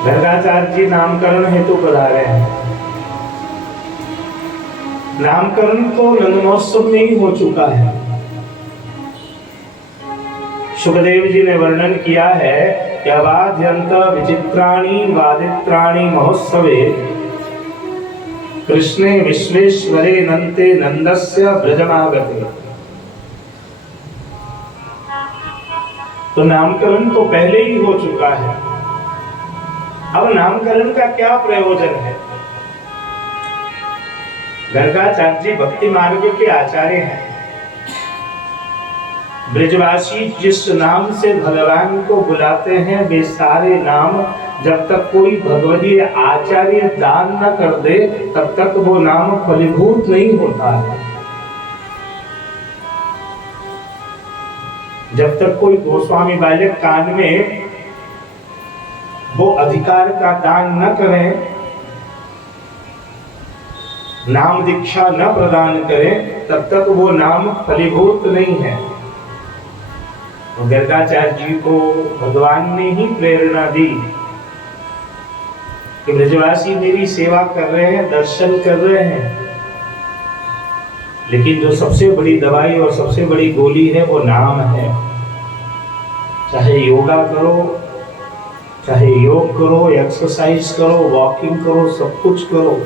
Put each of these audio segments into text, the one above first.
गर्गाचार्य जी नामकरण हेतु पधारे हैं। नामकरण तो नंद महोत्सव में ही हो चुका है। सुखदेव जी ने वर्णन किया है कि अवाद्यंत विचित्राणि वादित्राणि महोत्सवे कृष्णे विश्वेश्वरे नन्ते नंदस्य ब्रजमागते। तो नामकरण तो पहले ही हो चुका है। अब नामकरण का क्या प्रयोजन है? गर्गाचार्य जी भक्ति मार्ग के आचार्य हैं। ब्रजवासी जिस नाम से भगवान को बुलाते हैं वे सारे नाम जब तक कोई भगवदीय आचार्य दान न कर दे तब तक वो नाम फलीभूत नहीं होता है। जब तक कोई गोस्वामी बालक कान में वो अधिकार का दान न करें, नाम दीक्षा न प्रदान करें, तब तक वो नाम फलीभूत नहीं है। गर्गाचार्य जी को भगवान ने ही प्रेरणा दी कि ब्रजवासी मेरी सेवा कर रहे हैं, दर्शन कर रहे हैं, लेकिन जो सबसे बड़ी दवाई और सबसे बड़ी गोली है वो नाम है। चाहे योगा करो, चाहे योग करो, एक्सरसाइज करो, वॉकिंग करो, सब कुछ करो,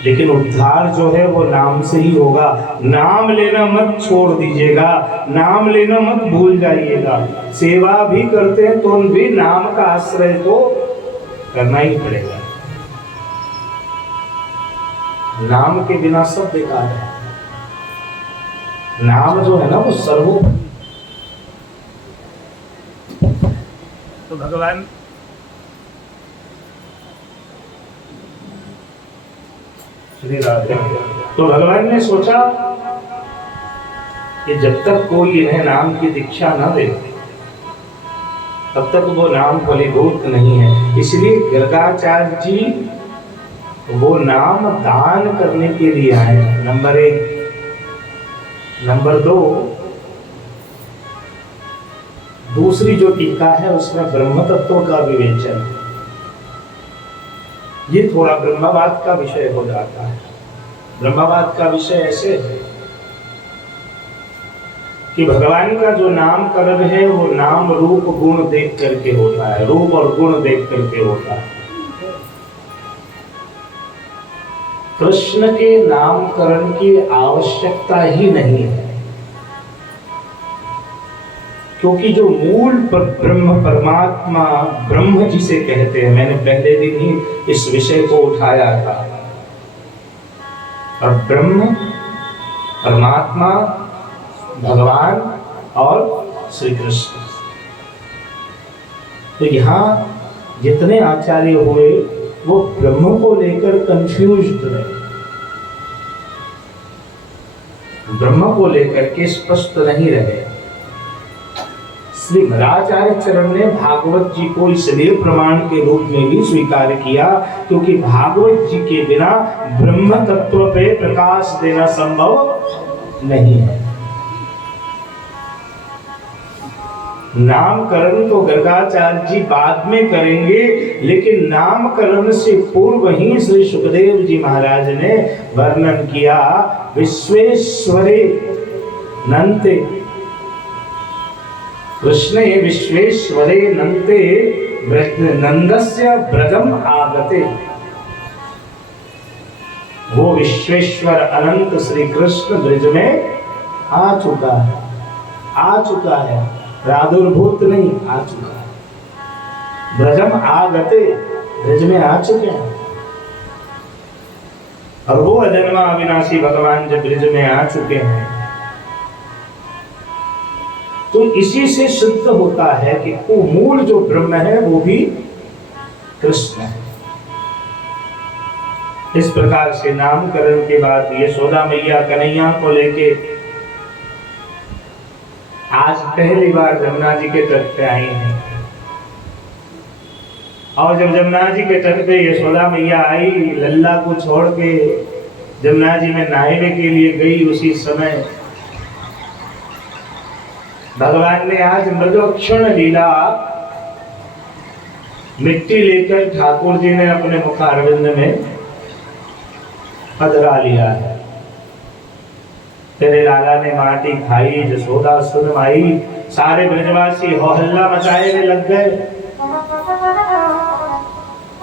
लेकिन उद्धार जो है वो नाम से ही होगा। नाम लेना मत छोड़ दीजिएगा, नाम लेना मत भूल जाइएगा। सेवा भी करते हैं तो भी नाम का आश्रय तो करना ही पड़ेगा। नाम के बिना सब बेकार है। नाम जो है ना वो सर्वोपरि। तो भगवान श्री राधे, तो भगवान ने सोचा कि जब तक कोई इन्हें नाम की दीक्षा न दे तब तक वो नाम फलीभूत नहीं है। इसलिए गर्गाचार्य जी वो नाम दान करने के लिए आए। नंबर 1। नंबर 2, दूसरी जो टीका है उसमें ब्रह्म तत्व का विवेचन। ये थोड़ा ब्रह्मवाद का विषय हो जाता है। ब्रह्मवाद का विषय ऐसे है कि भगवान का जो नामकरण है वो नाम रूप गुण देख करके होता है, रूप और गुण देख करके होता है। कृष्ण के नामकरण की आवश्यकता ही नहीं है, क्योंकि जो मूल पर ब्रह्म परमात्मा ब्रह्म जिसे कहते हैं, मैंने पहले दिन ही इस विषय को उठाया था। और ब्रह्म परमात्मा भगवान और श्री कृष्ण। तो यहाँ जितने आचार्य हुए वो ब्रह्म को लेकर कंफ्यूज्ड रहे, ब्रह्म को लेकर के स्पष्ट नहीं रहे। श्री मदाचार्य चरण ने भागवत जी को इसलिए प्रमाण के रूप में भी स्वीकार किया क्योंकि भागवत जी के बिना ब्रह्म तत्व पे प्रकाश देना संभव नहीं है। नामकरण तो गर्गाचार्य जी बाद में करेंगे, लेकिन नामकरण से पूर्व ही श्री सुखदेव जी महाराज ने वर्णन किया विश्वेश्वरे नन्ते कृष्णे विश्वेश्वरे नन्ते नंदस्य ब्रजम आगते। वो विश्वेश्वर अनंत श्री कृष्ण ब्रज में आ चुका है, आ चुका है, प्रादुर्भूत नहीं, आ चुका है। ब्रजम आगते, ब्रज में आ चुके हैं। और वो अजन्मा अविनाशी भगवान जब ब्रज में आ चुके हैं तो इसी से सिद्ध होता है कि वो मूल जो ब्रह्म है वो भी कृष्ण है। इस प्रकार से नामकरण के बाद यशोदा मैया कन्हैया को लेके आज पहली बार जमुना जी के तट पे आई हैं। और जब जमुना जी के तट पे यशोदा मैया आई, लल्ला को छोड़ के जमुना जी में नहाने के लिए गई, उसी समय भगवान ने आज मृदुक्षण लीला मिट्टी लेकर ठाकुर जी ने अपने मुखारविंद में पधरा लिया है। तेरे लाला ने माटी खाई, जसोदा सुन आई, सारे ब्रजवासी हो हल्ला मचाए हुए लग गए।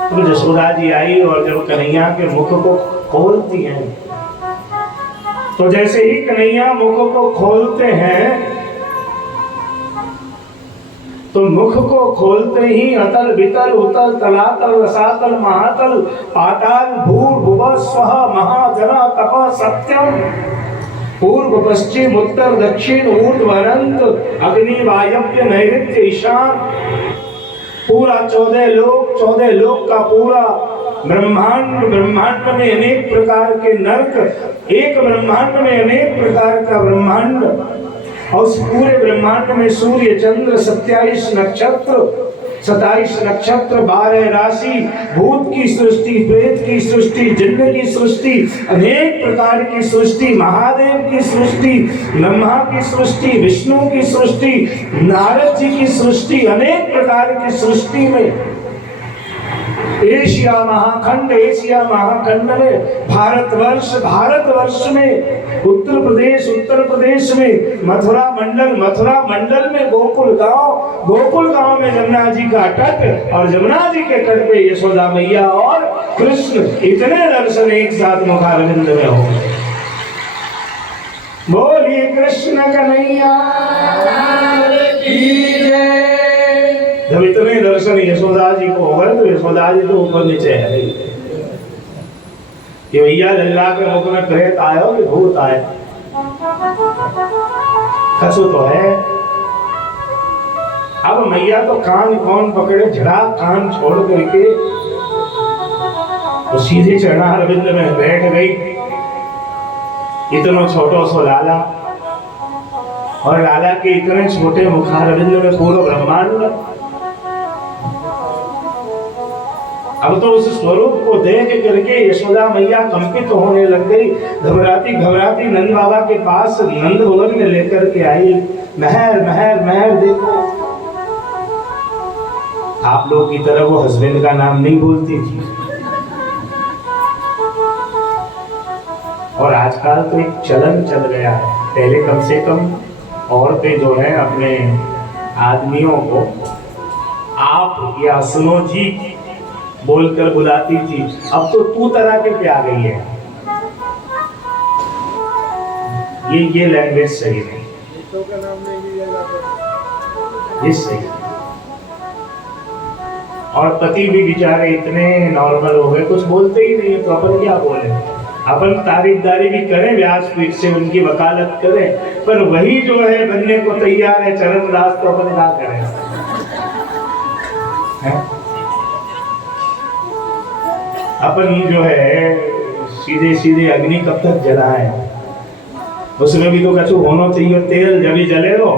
तो जसोदा जी आई और जब कन्हैया के मुख को खोलती हैं, तो जैसे ही कन्हैया मुख को खोलते हैं तो मुख को खोलते ही अतल वितल उतल तलातल रसातल महातल पाताल भूर भुव स्वः महाजना तप सत्यम पूर्व पश्चिम उत्तर दक्षिण ऊर्ध्व अनंत अग्नि वायव्य नैऋत्य ईशान, पूरा 14 लोक का पूरा ब्रह्मांड, ब्रह्मांड में अनेक प्रकार के नर्क, एक ब्रह्मांड में अनेक प्रकार का ब्रह्मांड, और उस पूरे ब्रह्मांड में सूर्य चंद्र 27 नक्षत्र, 27 नक्षत्र, 12 राशि, भूत की सृष्टि, प्रेत की सृष्टि, जिन्न की सृष्टि, अनेक प्रकार की सृष्टि, महादेव की सृष्टि, ब्रह्मा की सृष्टि, विष्णु की सृष्टि, नारद जी की सृष्टि, अनेक प्रकार की सृष्टि में एशिया महाखंड में भारतवर्ष में उत्तर प्रदेश में मथुरा मंडल में गोकुल गांव में जमुना जी का तट, और जमुना जी के तट पे यशोदा मैया और कृष्ण, इतने दर्शन एक साथ मुखारविंद में हो। बोलिए कृष्ण कन्हैया की जय। जब इतने दर्शन यशोदा जी को हो गए तो यशोदा जी तो ऊपर नीचे है कि भैया लल्ला के मुख में प्रेत आया कि भूत आए, कसु तो है। अब मैया तो कान कौन पकड़े, झड़ा कान छोड़ करके तो सीधे चरणारविंद में बैठ गई। इतना छोटो सो लाला, और लाला के इतने छोटे मुखारविंद में पूरा ब्रह्मांड। अब तो उस स्वरूप को देख करके यशोदा मैया कंपित होने लग गई। घबराती नंद बाबा के पास नंद भवन में लेकर के आई। महर देखो। आप लोग की तरह वो हस्बैंड का नाम नहीं बोलती थी, और आजकल तो एक चलन चल गया है। पहले कम से कम औरतें जो है अपने आदमियों को आप या सुनो जी बोलकर बुलाती थी, अब तो तू तरह के पे आ गई है। ये लैंग्वेज सही नहीं, ये सही। और पति भी बेचारे इतने नॉर्मल हो गए, कुछ बोलते ही नहीं, तो अपन क्या बोले। अपन तारीफदारी भी करें, व्यासपीठ से उनकी वकालत करें, पर वही जो है बनने को तैयार है चरणदास, तो अपन क्या करें। अपन जो है सीधे अग्नि कब तक जलाएं, उसमें भी तो कछु होना चाहिए तेल, जब भी जले लो।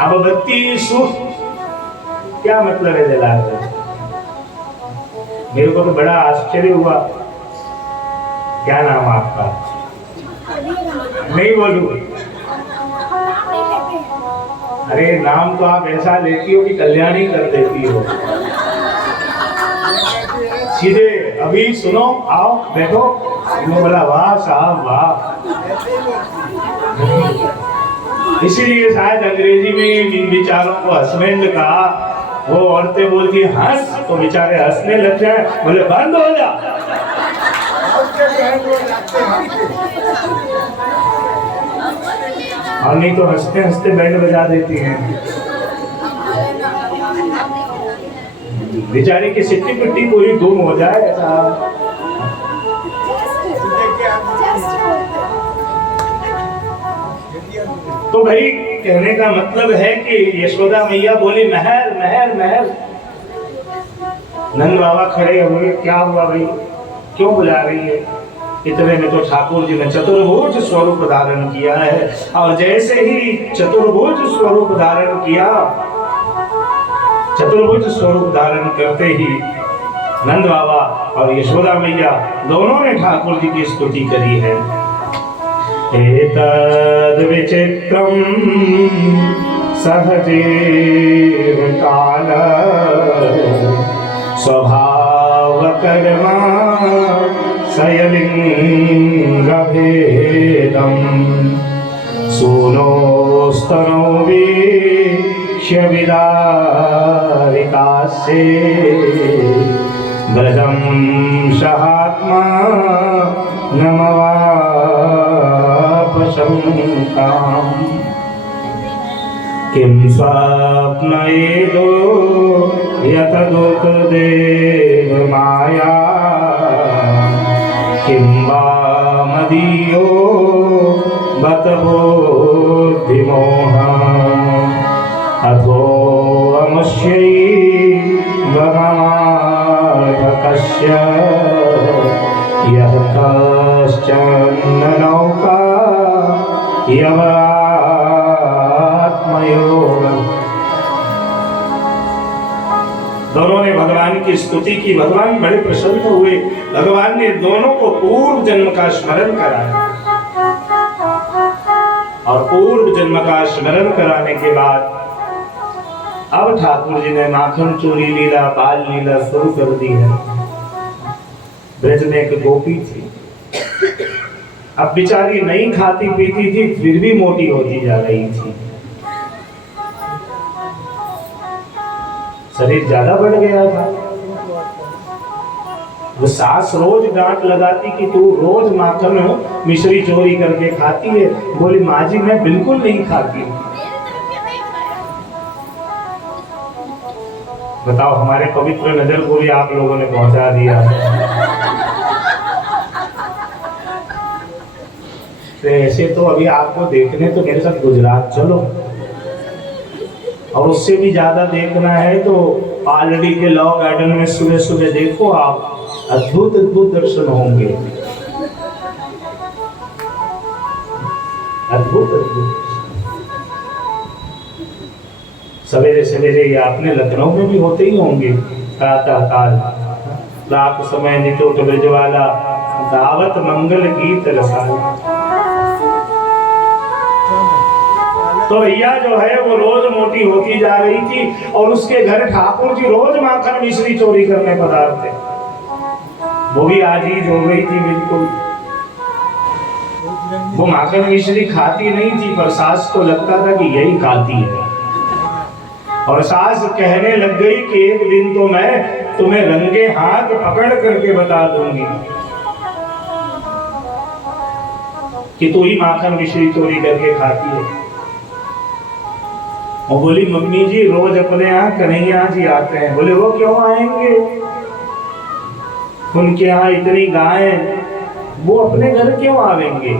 अब बत्ती सुख क्या मतलब है जलाकर। मेरे को तो बड़ा आश्चर्य हुआ। क्या नाम आपका? नहीं बोलूं? अरे नाम तो आप ऐसा लेती हो कि कल्याणी कर देती हो। सीधे अभी सुनो, आओ बैठो। वो बोला वाह साहब वाह। इसीलिए शायद अंग्रेजी में इन विचारों को हस्बैंड कहा। वो औरतें बोलती हंस, तो बेचारे हंसने लग जाए, बोले बंद हो जा। और नहीं तो हंसते हंसते बैंड बजा देती हैं। बेचारी की सिट्टी पिट्टी पूरी गुम हो जाए ऐसा। तो भाई कहने का मतलब है कि यशोदा मैया बोली महर महर महर। नंद बाबा खड़े हुए, क्या हुआ भाई, क्यों बुला रही है। इतने में तो ठाकुर जी ने चतुर्भुज स्वरूप धारण किया है, और जैसे ही चतुर्भुज स्वरूप धारण किया, चतुर्भुज स्वरूप धारण करते ही नंद बाबा और यशोदा मैया दोनों ने ठाकुर जी की स्तुति करी है। एतद् विचित्रं सहजेव कालः वर्मा सयलिंगभेदं सूनोस्तनो वीक्ष्य विदारिकास्ये व्रजं सहात्मा नमवापशंकाम् किं स्वप्नयेदो यतदुतदेव माया किं वा मदीयो बत बुद्धिमोह अथो अमुष्यै भगवार्भकस्य यः कश्चन नौका दोनों ने भगवान की स्तुति की। भगवान बड़े प्रसन्न हुए। भगवान ने दोनों को पूर्व जन्म का स्मरण कराया और पूर्व जन्म का स्मरण कराने के बाद अब ठाकुर जी ने माखन चोरी लीला, बाल लीला शुरू कर दी है। ब्रज में एक गोपी थी, अब बेचारी नहीं खाती पीती थी, फिर भी मोटी होती जा रही थी। शरीर ज्यादा बढ़ गया था। वो सास रोज डांट लगाती कि तू रोज माखन मिश्री चोरी करके खाती है। बोली माँ जी मैं बिल्कुल नहीं खाती। बताओ, हमारे पवित्र नजर को भी आप लोगों ने पहुंचा दिया। तो ऐसे तो अभी आपको देखने तो मेरे साथ गुजरात चलो, और उससे भी ज्यादा देखना है तो पालड़ी के लॉ गार्डन में सुबह सुबह देखो आप, अद्भुत अद्भुत दर्शन होंगे। अद्भुत अद्भुत सवेरे सवेरे ये आपने लखनऊ में भी होते ही होंगे। प्रातः काल रात समय निटोट ब्रजवाला दावत मंगल गीत रसाला। तो भैया जो है वो रोज मोटी होती जा रही थी और उसके घर ठाकुर जी रोज माखन मिश्री चोरी करने पधारते। वो भी आजीज हो गई थी बिल्कुल। वो माखन मिश्री खाती नहीं थी, पर सास को लगता था कि यही खाती है, और सास कहने लग गई कि एक दिन तो मैं तुम्हें रंगे हाथ पकड़ करके बता दूंगी कि तू ही माखन मिश्री चोरी करके खाती है। और बोली मम्मी जी रोज अपने यहाँ कन्हैया जी आते हैं। बोले वो क्यों आएंगे, उनके यहाँ इतनी गायें, वो अपने घर क्यों आवेंगे।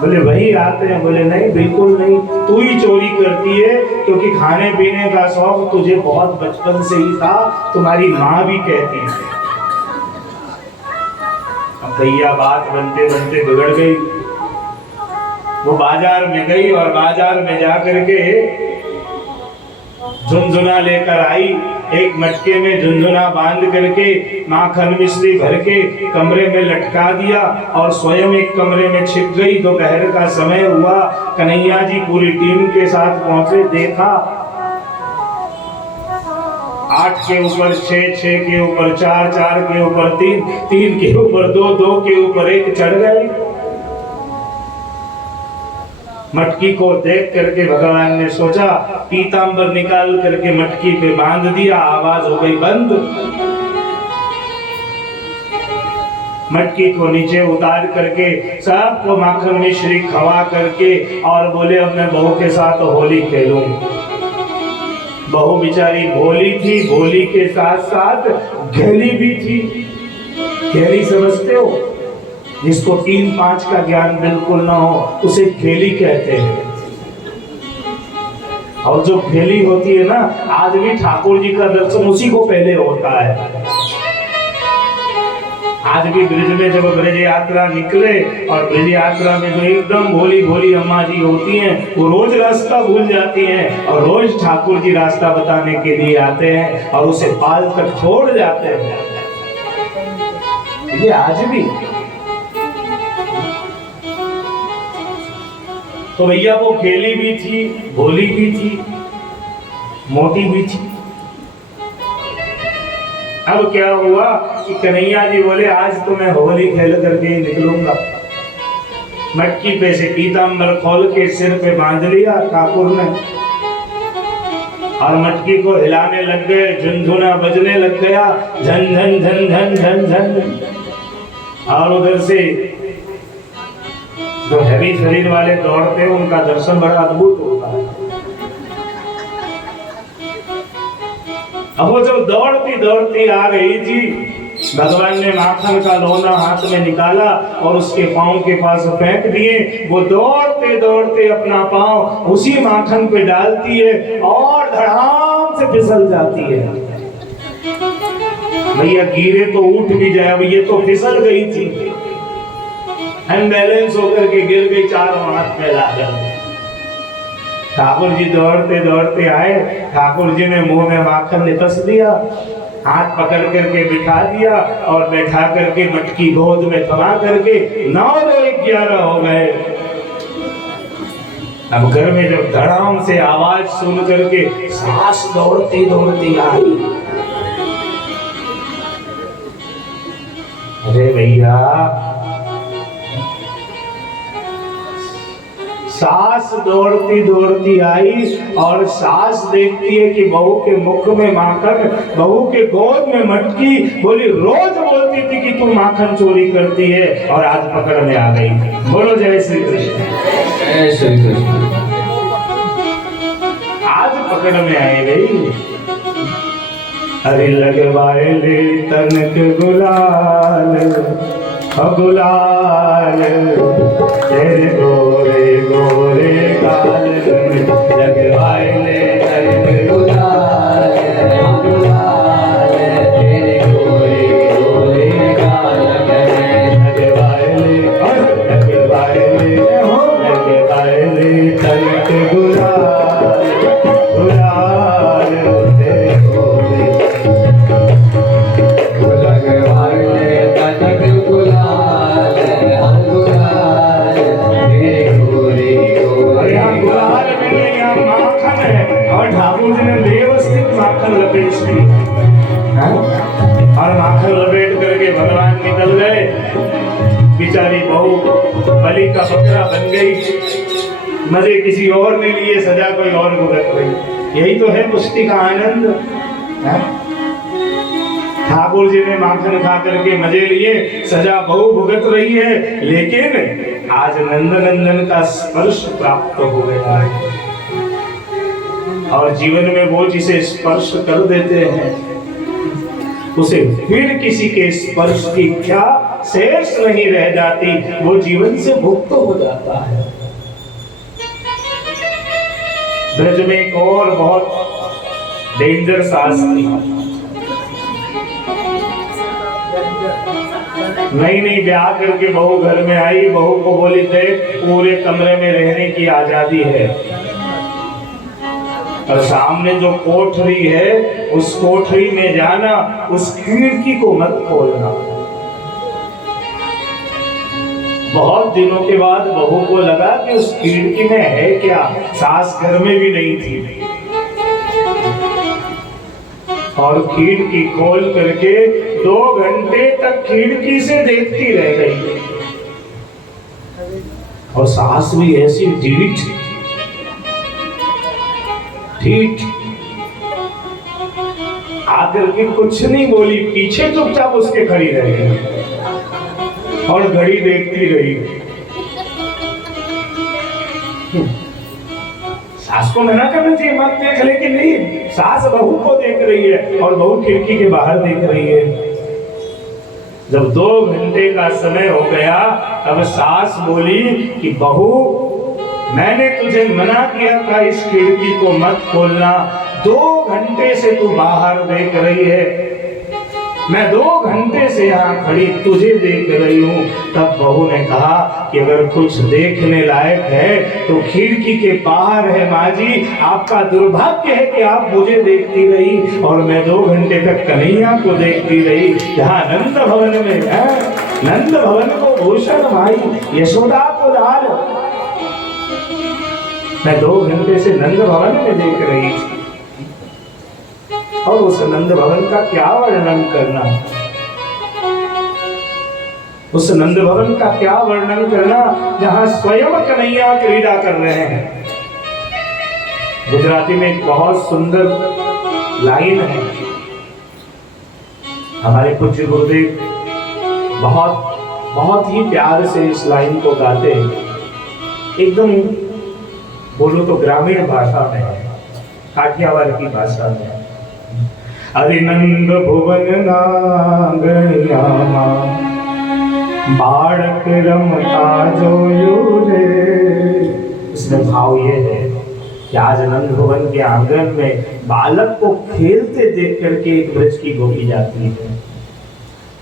बोले वही आते हैं। बोले नहीं बिल्कुल नहीं, तू ही चोरी करती है, क्योंकि खाने पीने का शौक तुझे बहुत बचपन से ही था, तुम्हारी माँ भी कहती है। अब भैया बात बनते बनते बिगड़ गई। वो बाजार में गई और बाजार में जाकर के झुनझुना लेकर आई। एक मटके में झुनझुना बांध करके माखन मिश्री भर के कमरे में लटका दिया और स्वयं एक कमरे में छिप गई। दोपहर का समय हुआ, कन्हैया जी पूरी टीम के साथ पहुंचे। देखा 8 के ऊपर 6, 6 के ऊपर 4, 4 के ऊपर 3, 3 के ऊपर 2, 2 के ऊपर 1 चढ़ गए। मटकी को देख करके भगवान ने सोचा, पीतांबर निकाल करके मटकी पे बांध दिया। आवाज हो गई बंद। मटकी को नीचे उतार करके सबको माखन मिश्री खवा करके और बोले अब मैं बहू के साथ होली खेलूं। बहू बेचारी भोली थी, भोली के साथ साथ घेली भी थी। घेली समझते हो, जिसको 3-5 का ज्ञान बिल्कुल ना हो उसे खेली कहते हैं। और जो खेली होती है ना, आज भी ठाकुर जी का दर्शन उसी को पहले होता है। आज भी ब्रज में जब ब्रज यात्रा निकले और ब्रज यात्रा में जो एकदम भोली भोली अम्मा जी होती हैं, वो रोज रास्ता भूल जाती हैं और रोज ठाकुर जी रास्ता बताने के लिए आते हैं और उसे पाल तक छोड़ जाते हैं। ये आज भी। तो भैया वो खेली भी थी, भोली भी थी, मोटी भी थी। अब क्या हुआ कि कन्हैया जी बोले आज तो मैं होली खेल करके ही निकलूंगा। मटकी पे से पीताम्बर खोल के सिर पे बांध लिया ठाकुर ने और मटकी को हिलाने लग गए, झुनझुना बजने लग गया, झन झन झन झन झन झन। और उधर से जो हैवी शरीर वाले दौड़ते हैं उनका दर्शन बड़ा अद्भुत होता है। अब वो जब दौड़ती दौड़ती आ रही थी, भगवान ने माखन का लोना हाथ में निकाला और उसके पांव के पास फेंक दिए। वो दौड़ते दौड़ते अपना पांव उसी माखन पे डालती है और धड़ाम से फिसल जाती है। भैया गिरे तो उठ भी जाए, अब ये तो फिसल गई थी, अनबैलेंस होकर के गिर गई, चारों हाथ फैला गए। ठाकुर जी दौड़ते दौड़ते आए, ठाकुर जी ने मुंह में माखन निकस दिया, हाथ पकड़ करके बिठा दिया और बैठा करके मटकी गोद में थमा करके 9-11 हो गए। अब घर में जब धड़ाम से आवाज सुन करके सास दौड़ती दौड़ती आई। अरे भैया, सास दौड़ती दौड़ती आई और सास देखती है कि बहू के मुख में माखन, बहू के गोद में मटकी। बोली रोज बोलती थी कि तू माखन चोरी करती है और आज पकड़ में आ गई। बोलो जय श्री कृष्ण। जय श्री कृष्ण। आज पकड़ में आ गई। अरे लगवाए ले तनक गुलाल, गुलाल तेरे गोरे गोरे गाल, लगवाए ले तनक गुलाल, गुलाल तेरे गोरे गोरे गाल, लगवाए ले तनक गुलाल, गुलाल तेरे गोरे, लगवाए ले तनक गुलाल, गुलाल तेरे गोरे गोरे गाल। यहाँ माखन है और ठाकुर जी ने व्यवस्थित माखन लपेट दी और माखन लपेट करके भगवान निकल गए। बेचारी बहू बलि का बकरा बन गई, मजे किसी और ने लिए, सजा कोई और भुगत गई। यही तो है कुश्ती का आनंद। ठाकुर जी ने माखन खा करके मजे लिए, सजा बहू भुगत रही है, लेकिन आज नंदनंदन का स्पर्श प्राप्त हो गया है और जीवन में वो जिसे स्पर्श कर देते हैं उसे फिर किसी के स्पर्श की इच्छा शेष नहीं रह जाती, वो जीवन से मुक्त हो जाता है। ब्रज में एक और बहुत डेंजर शास्त्री, नई ब्याह करके बहू घर में आई, बहू को बोली देख पूरे कमरे में रहने की आजादी है और सामने जो कोठरी है उस कोठरी में जाना, उस खिड़की को मत खोलना। बहुत दिनों के बाद बहू को लगा कि उस खिड़की में है क्या, सास घर में भी नहीं थी और खिड़की खोल करके 2 घंटे तक खिड़की से देखती रह गई और सास भी ऐसी ढीठ आकर के कुछ नहीं बोली, पीछे चुपचाप उसके खड़ी रह गई और घड़ी देखती रही। सास को मना करना चाहिए मत देख, लेकिन नहीं, सास बहू को देख रही है और बहू खिड़की के बाहर देख रही है। जब 2 घंटे का समय हो गया तब सास बोली कि बहू मैंने तुझे मना किया था इस खिड़की को मत खोलना, 2 घंटे से तू बाहर देख रही है, मैं 2 घंटे से यहाँ खड़ी तुझे देख रही हूँ। तब बहू ने कहा कि अगर कुछ देखने लायक है तो खिड़की के बाहर है माँ जी, आपका दुर्भाग्य है कि आप मुझे देखती रही और मैं 2 घंटे तक कन्हैया को देखती रही। जहाँ नंद भवन में है, नंद भवन को भूषण भाई, यशोदा को लाल, मैं 2 घंटे से नंद भवन में देख रही थी। और उस नंद भवन का क्या वर्णन करना, उस नंद भवन का क्या वर्णन करना जहां स्वयं कन्हैया क्रीड़ा कर रहे हैं। गुजराती में एक बहुत सुंदर लाइन है, हमारे पूज्य गुरुदेव बहुत ही प्यार से इस लाइन को गाते हैं, एकदम बोलो तो ग्रामीण भाषा में है, काठियावाड़ की भाषा में। अरे नंद भुवन नागरिया बालक रमता जो रे। इसमें भाव ये है कि आज नंद भवन के आंगन में बालक को खेलते देख करके एक ब्रज की गोपी जाती है,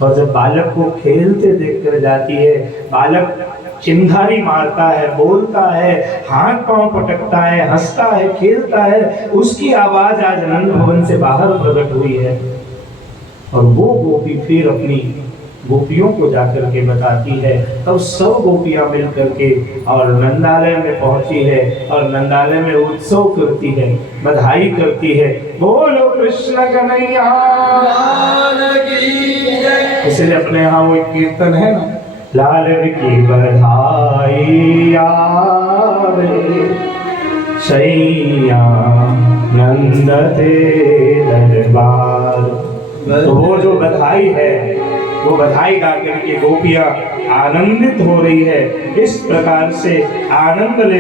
और जब बालक को खेलते देख कर जाती है, बालक चिंगारी मारता है, बोलता है, हाथ पांव पटकता है, हंसता है, खेलता है, उसकी आवाज आज नंद भवन से बाहर प्रकट हुई है। और वो गोपी फिर अपनी गोपियों को जाकर के बताती है, तब सब गोपियां मिल करके और नंदालय में पहुंची है, और नंदालय में उत्सव करती है, बधाई करती है, बोलो कृष्ण कन्हैया। इसलिए अपने यहाँ वो एक कीर्तन है ना, लाल की बधाई आवे सैया नंद ते दरबार। तो वो जो बधाई है, वो बधाई गा करके गोपियां आनंदित हो रही है। इस प्रकार से आनंद ले